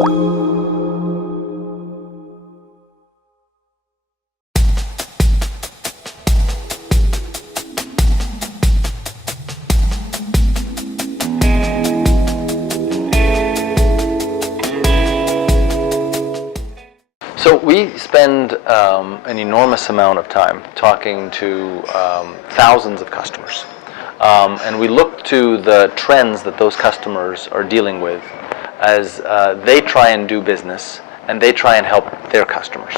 So we spend an enormous amount of time talking to thousands of customers. And we look to the trends that those customers are dealing with as they try and do business and they try and help their customers.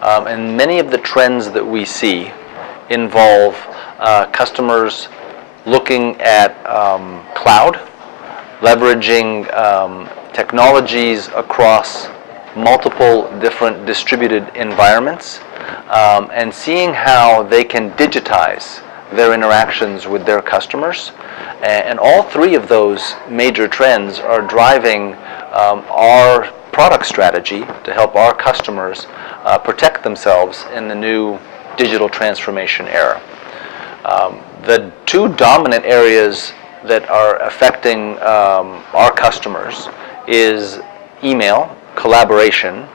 And many of the trends that we see involve customers looking at cloud, leveraging technologies across multiple different distributed environments, and seeing how they can digitize their interactions with their customers. And all three of those major trends are driving our product strategy to help our customers protect themselves in the new digital transformation era. The two dominant areas that are affecting our customers is email, collaboration.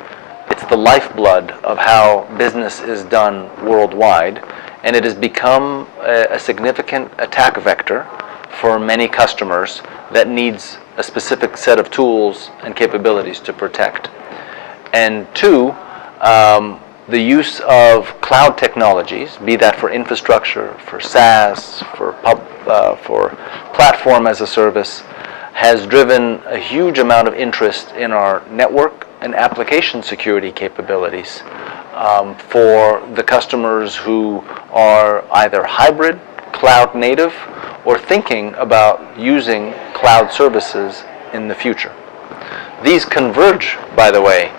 It's the lifeblood of how business is done worldwide, and it has become a significant attack vector for many customers that needs a specific set of tools and capabilities to protect. And two, the use of cloud technologies, be that for infrastructure, for SaaS, for platform as a service, has driven a huge amount of interest in our network and application security capabilities for the customers who are either hybrid, cloud native, or thinking about using cloud services in the future. These converge, by the way,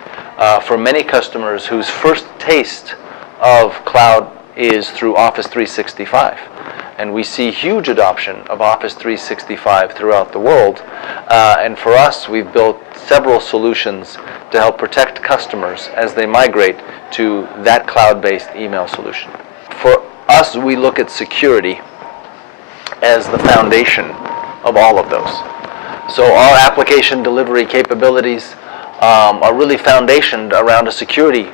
for many customers whose first taste of cloud is through Office 365. And we see huge adoption of Office 365 throughout the world. And for us, we've built several solutions to help protect customers as they migrate to that cloud-based email solution. For us, we look at security as the foundation of all of those. So our application delivery capabilities are really foundationed around a security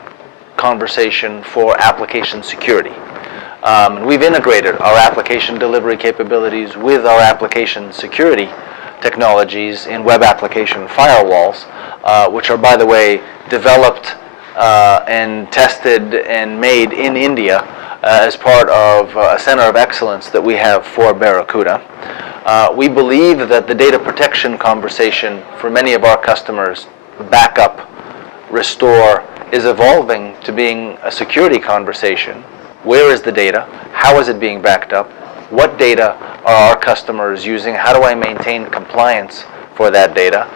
conversation for application security. We've integrated our application delivery capabilities with our application security technologies in web application firewalls, which are, by the way, developed and tested and made in India as part of a center of excellence that we have for Barracuda. We believe that the data protection conversation for many of our customers, backup, restore, is evolving to being a security conversation. Where is the data? How is it being backed up? What data are our customers using? How do I maintain compliance for that data?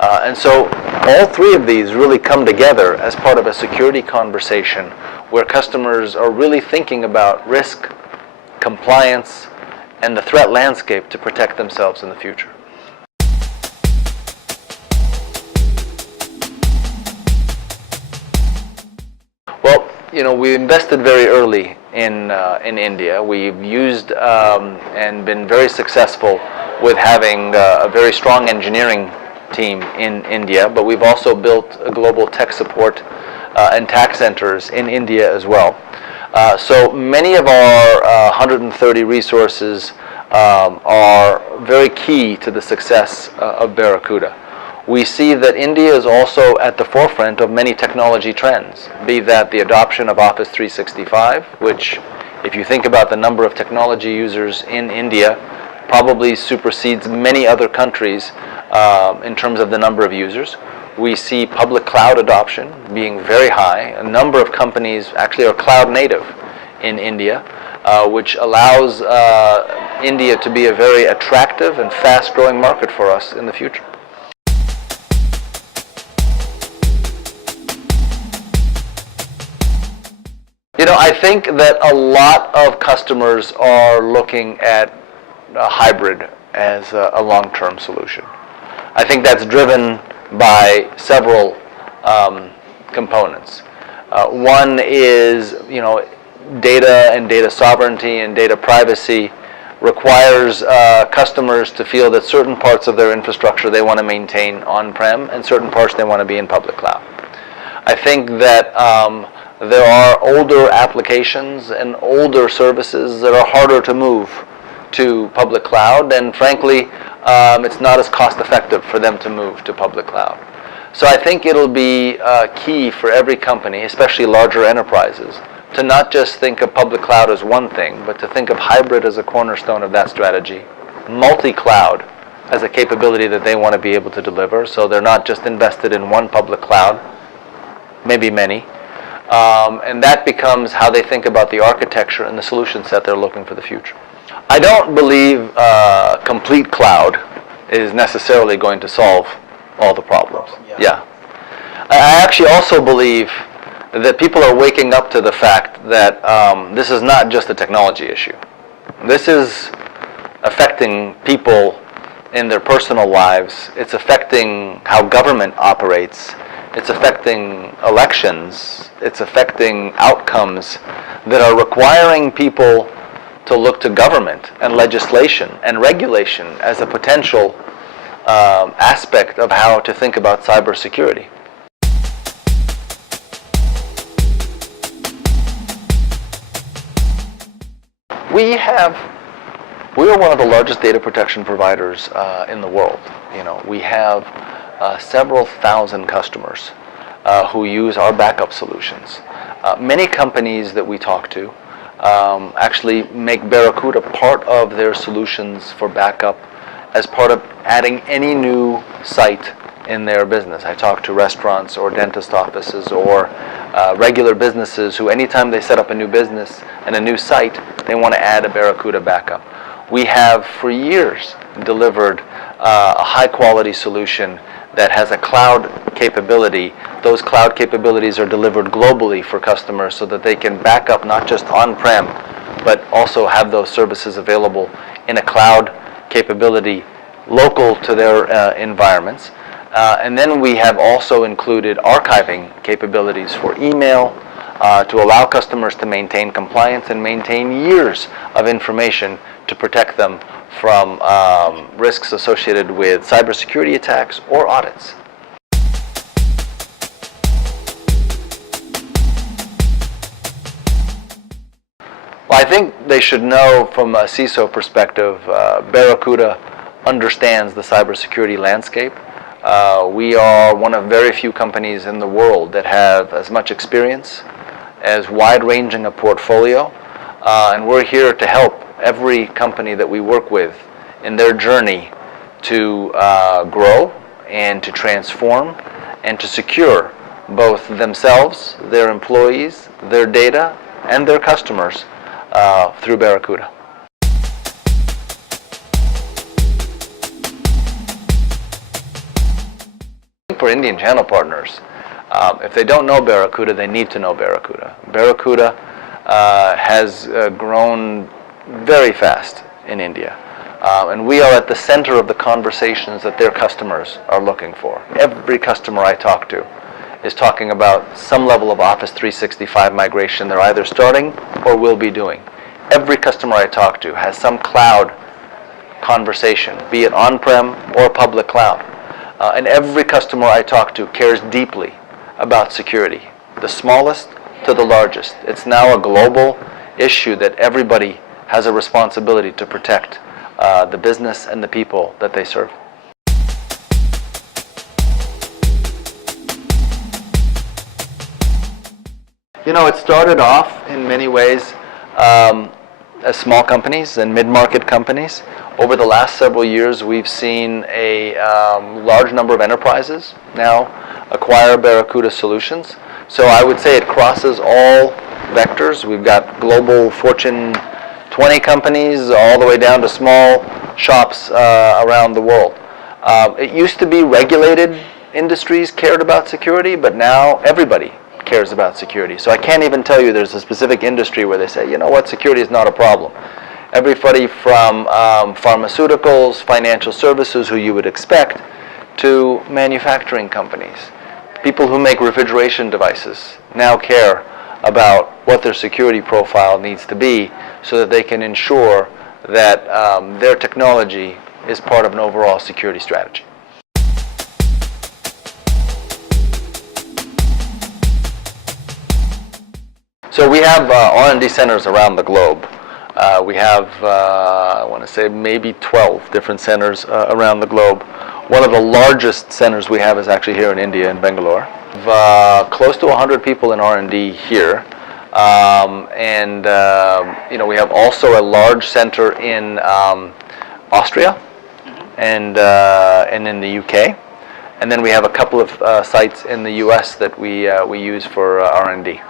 And so all three of these really come together as part of a security conversation where customers are really thinking about risk, compliance, and the threat landscape to protect themselves in the future. Well, we invested very early in India. We've used and been very successful with having a very strong engineering team in India, but we've also built a global tech support and tax centers in India as well. So many of our 130 resources are very key to the success of Barracuda. We see that India is also at the forefront of many technology trends, be that the adoption of Office 365, which, if you think about the number of technology users in India, probably supersedes many other countries in terms of the number of users. We see public cloud adoption being very high. A number of companies actually are cloud native in India, which allows India to be a very attractive and fast-growing market for us in the future. I think that a lot of customers are looking at a hybrid as a long-term solution. I think that's driven by several components. One is, data and data sovereignty and data privacy requires customers to feel that certain parts of their infrastructure they want to maintain on-prem and certain parts they want to be in public cloud. I think that there are older applications and older services that are harder to move to public cloud, and frankly, it's not as cost effective for them to move to public cloud. So I think it'll be key for every company, especially larger enterprises, to not just think of public cloud as one thing, but to think of hybrid as a cornerstone of that strategy, multi-cloud as a capability that they want to be able to deliver, so they're not just invested in one public cloud, maybe many, and that becomes how they think about the architecture and the solution set they're looking for the future. I don't believe complete cloud is necessarily going to solve all the problems. Yeah. I actually also believe that people are waking up to the fact that this is not just a technology issue. This is affecting people in their personal lives. It's affecting how government operates. It's affecting elections. It's affecting outcomes that are requiring people to look to government and legislation and regulation as a potential aspect of how to think about cybersecurity. We are one of the largest data protection providers in the world. We have several thousand customers who use our backup solutions. Many companies that we talk to actually make Barracuda part of their solutions for backup as part of adding any new site in their business. I talk to restaurants or dentist offices or regular businesses who anytime they set up a new business and a new site, they want to add a Barracuda backup. We have for years delivered a high quality solution that has a cloud capability. Those cloud capabilities are delivered globally for customers so that they can back up not just on-prem, but also have those services available in a cloud capability local to their environments. And then we have also included archiving capabilities for email to allow customers to maintain compliance and maintain years of information to protect them from risks associated with cybersecurity attacks or audits. Well, I think they should know from a CISO perspective, Barracuda understands the cybersecurity landscape. We are one of very few companies in the world that have as much experience, as wide-ranging a portfolio, and we're here to help every company that we work with in their journey to grow and to transform and to secure both themselves, their employees, their data, and their customers through Barracuda. For Indian channel partners, if they don't know Barracuda, they need to know Barracuda. Barracuda has grown very fast in India, and we are at the center of the conversations that their customers are looking for. Every customer I talk to is talking about some level of Office 365 migration they're either starting or will be doing. Every customer I talk to has some cloud conversation, be it on-prem or public cloud. And every customer I talk to cares deeply about security, the smallest to the largest. It's now a global issue that everybody has a responsibility to protect the business and the people that they serve. It started off in many ways as small companies and mid-market companies. Over the last several years, we've seen a large number of enterprises now acquire Barracuda solutions. So I would say it crosses all vectors. We've got global Fortune 20 companies all the way down to small shops around the world. It used to be regulated industries cared about security, but now everybody cares about security. So I can't even tell you there's a specific industry where they say, you know what, security is not a problem. Everybody from pharmaceuticals, financial services, who you would expect, to manufacturing companies. People who make refrigeration devices now care about what their security profile needs to be so that they can ensure that their technology is part of an overall security strategy. So we have R&D centers around the globe. We have, I want to say, maybe 12 different centers around the globe. One of the largest centers we have is actually here in India, in Bangalore. We have close to 100 people in R&D here. We have also a large center in Austria and in the UK. And then we have a couple of sites in the US that we use for R&D.